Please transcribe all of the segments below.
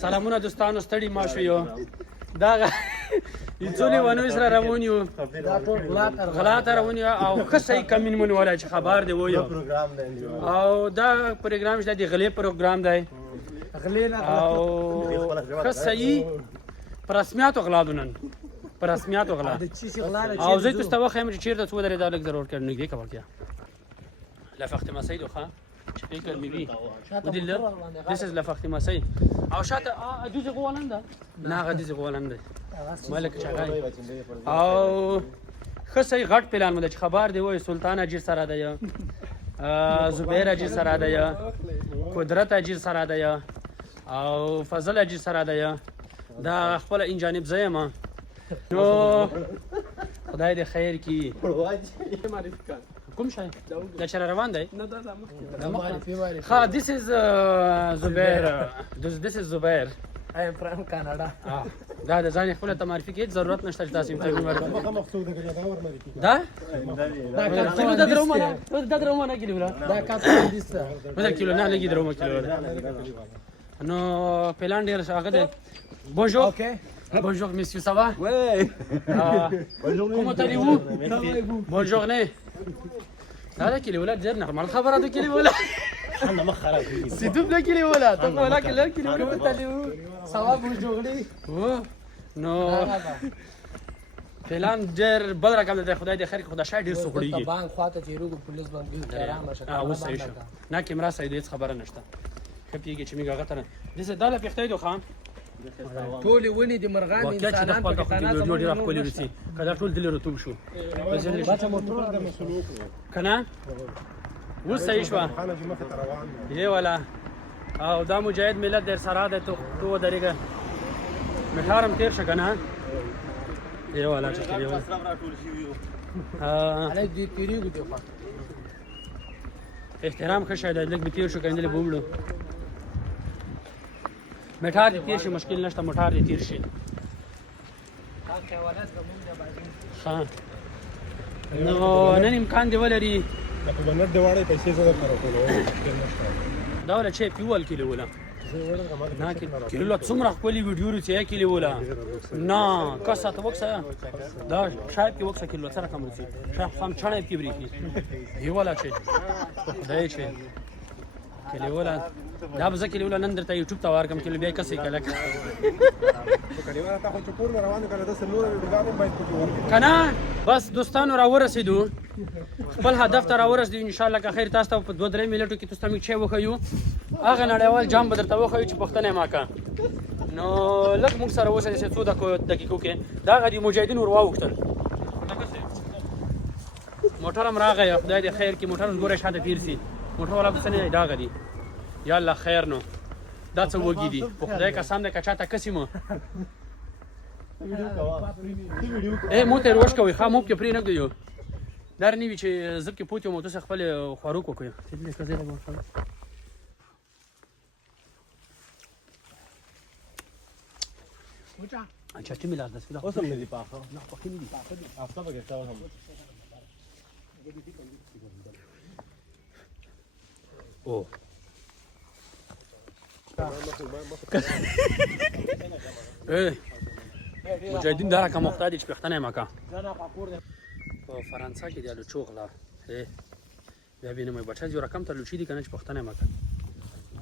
سلامونه دوستانو، ستړي ما شو یو دا څو لیوانو سره روان یو، غلا ته روان یو او ښه صحیح کمین مونې ولی چې خبر دی ویو او دا پروګرام چې د غلې پروګرام دی او ښه صحیح په رسمیاتو غلا دو نن په رسمیاتو غلا او زه تاسو ته وښیم چې چېرته څو درې دا لږ ضرور کړ نږدې کوه کیا لا فاطمه سید خو چې فکر مې وي ودل this is لا فاطمه سید او شاته دوزه غوالند نه هغه دوزه غوالند مالک چاغای او ښه صحیح غټ پلان مده چې خبر دی وای سلطان اجیر سره دی زبیر اجیر سره دی قدرت اجیر سره دی او فضل اجیر سره دی دا خپل این جانب زما نو خدای دې خیر کی کوم شای دا چر روان دی نه دا مخ ها this is زبیر this is زبیر I am from Canada دا د ځان خپل ته معرفي کې ضرورت نشته چې تاسو ته معرفي مقصود کې دا ور معرفي دا کیلو دا درومه نه کیلو دا کاڅه دي څه کیلو نه لګي درومه کیلو نو پلان ډیر ښه دی bonjour bonjour monsieur ça va ouais comment allez-vous bonne journée هذا كيلو ولا دير نورمال خبر هذا كيلو ولا انا ما خرج سي دوبل كيلو ولا طب ولا كيلو ولا بتاليو سوا بوجوري نو پلان ډېر بل رقم دی خدای دې خیر خدا شای ډېر سوکړيږي بانک خواته چیرو پولیس باندې آرام شه او صحیح شو نه کیمرا سید هیڅ خبره نشته خپيږي چې میګه غتره دسه داله پیختې دو خان ټول ونی د مرغان انسانان په قناه زموږ ډېر خپل رسي کله ټول دل رتوب شو بچا موټر د مسلوک کنه و صحیح شو یې ولا او دا مجاهد ملت در سره ده تو درېګه مټارم تیر شو کنه یې ولا چې یې ولا علی دې تیریږي ته احترام ښه شاید لږ به تیر شو کنه له بومړو مټار دې تیر شي مشکل نشته مټار دې تیر شي ها نو نن امکان دی ولري په بنر دی واړې پیسې زړه کارو دا ولا چې پیول کیلو ولا نه کیلو څومره خپلې ویډیو رسې کیلو ولا نه کسه ته وکسه دا شاید کې وکسه کیلو سره کم رسې شاید هم چانه کې بریکي دی ولا چې خدای چې کیلو ولا دا به زه کیلو ولا نن درته یوټیوب ته ورکم کیلو بیا کسې کله کنه بس دوستانو را ورسېدو خپل هدف ته را ورسېدو ان شاء الله که خیر تاسو ته په 2-3 منټو کې تاسو ته چای وخیو هغه نړیوال جام به درته وخیو چې پښتنه ماکه نو لږ موږ سره اوسه چې څو دقیقو کې دا غدي مجاهدین ور واوښتل موټر هم راغی خدای دې خیر کې موټر ګوره شاته تیر سي موټر والا څه نه دا غدي یا الله خیر نو دا څه وګی دي په خدای قسم دې کچا ته کسیمو مو ته روش کوي خامو کې پرې نه دیو در نیوی چې زب کې پوتې مو تاسو خپل خوراک وکړئ دې څه زیاده مو اچھا چې ملاز ده سپیدا اوسم نه دی پاخه نه پخې نه دي افته بګه تا هم او مجاهدین دا رقم مختار دي چې پښتنه مکه په فرانسه کې دی لوچو غلا بیا وینم بچا جو رقم ته لوچی دي کنه چې پښتنه مکه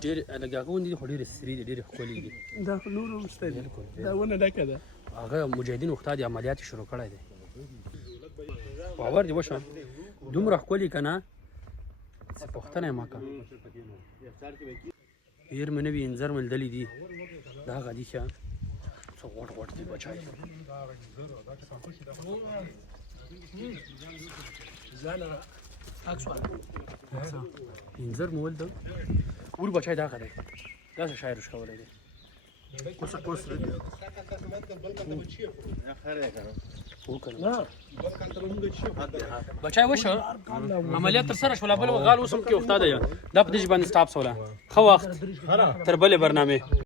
ډېر لګاګون دي خو ډېر سری دي ډېر خولي دي دا نور مستدي دا ونه ډکه ده هغه مجاهدین وختادي عملیات شروع کړای دي باور دی وشه دومره خولي کنه چې پښتنه مکه ير منوي انذر ملدلې دي دا غدي ښه څو غوټ دي بچای زاله اکسوال انذر مول ده ور بچای دا غدي دا څه شاعر شو کولای دي کوس بچای وشو عملیات تر سره شو لا بل غال وسم کې وخته ده دا په دې باندې سټاپ سوله خو وخت تر بلې برنامه